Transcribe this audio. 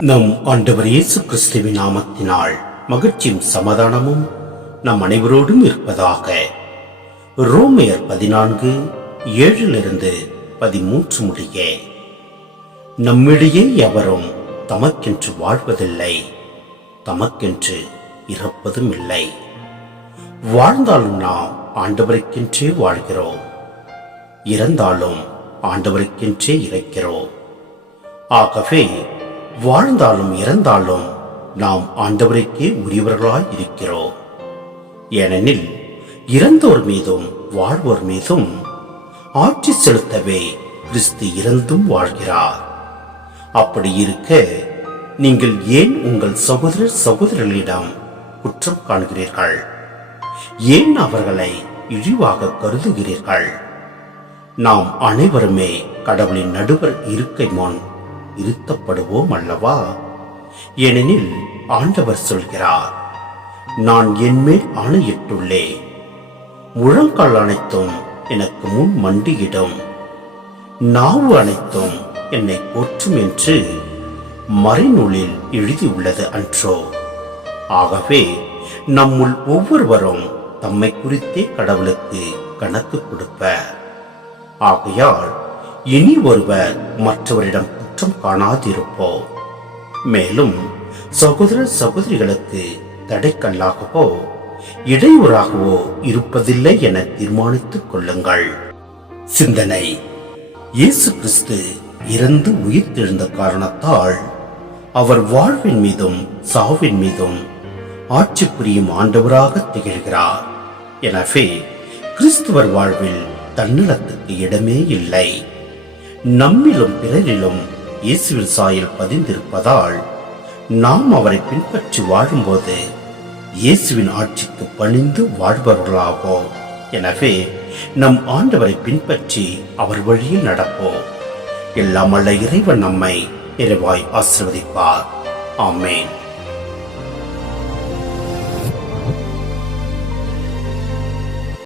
நம் ஆண்டவர் இயேசு கிறிஸ்துவின் நாமத்தினால் மகிழ்ச்சியும் சமாதானமும் நம் அனைவரோடும் இருப்பதாக. ரோமையர் பதினான்கு ஏழிலிருந்து பதிமூன்று முடிய. நம்மிடையே எவரும் தமக்கென்று வாழ்வதில்லை தமக்கென்று இறப்பதும் இல்லை. வாழ்ந்தாலும் நாம் ஆண்டவருக்கென்றே வாழ்கிறோம் இறந்தாலும் ஆண்டவருக்கென்றே இறக்கிறோம். ஆகவே வாழ்ந்தாலும் இறந்தாலும் நாம் ஆண்டவருக்கே உரியவர்களாய் இருக்கிறோம். ஏனெனில் இறந்தோர் மீதும் வாழ்வோர் மீதும் ஆட்சி செலுத்தவே கிறிஸ்து இறந்தும் வாழ்கிறார். அப்படி இருக்க நீங்கள் ஏன் உங்கள் சகோதரர் சகோதரர்களிடம் குற்றம் காண்கிறீர்கள்? ஏன் அவர்களை இழிவாக கருதுகிறீர்கள்? நாம் அனைவருமே கடவுளின் நடுவர் இருக்கை முன் இருத்தப்படுவோம் அல்லவா? ஏனெனில் ஆண்டவர் சொல்கிறார் நான் என்மேல் ஆணையிட்டுள்ளேன். முழங்கால் அனைத்தும் எனக்கு முன் மண்டியிடும். நாவு அனைத்தும் என்னை போற்றும் என்று மறைநூலில் எழுதியுள்ளது அன்றோ. ஆகவே நம்முள் ஒவ்வொருவரும் தம்மை குறித்தே கடவுளுக்கு கணக்கு கொடுப்பர். ஆகையால் இனி ஒருவர் மற்றவரிடம் குற்றம் காணாதிருப்போம். மேலும் சகோதர சகோதரிகளுக்கு தடைக்கல்லாகவோ இடையூறாகவோ இருப்பதில்லை என தீர்மானித்துக் கொள்ளுங்கள். சிந்தனை. இயேசு கிறிஸ்து இறந்து உயிர்த்தெழுந்த காரணத்தால் அவர் வாழ்வின் மீதும் சாவின் மீதும் ஆட்சி புரியும் ஆண்டவராக திகழ்கிறார். எனவே கிறிஸ்துவர் வாழ்வில் தன்னலத்துக்கு இடமே இல்லை. நம்மிலும் பிறரிலும் இயேசுவின் சாயல் பதிந்திருப்பதால் நாம் அவரை பின்பற்றி வாழும்போது இயேசுவின் ஆட்சிக்கு பணிந்து வாழ்பவர்களாவோம். எனவே நம் ஆண்டவரை பின்பற்றி அவர் வழியில் நடப்போம். எல்லாம் அல்ல இறைவன் நம்மை நிறைவாய் ஆசிர்வதிப்பார். ஆமேன்.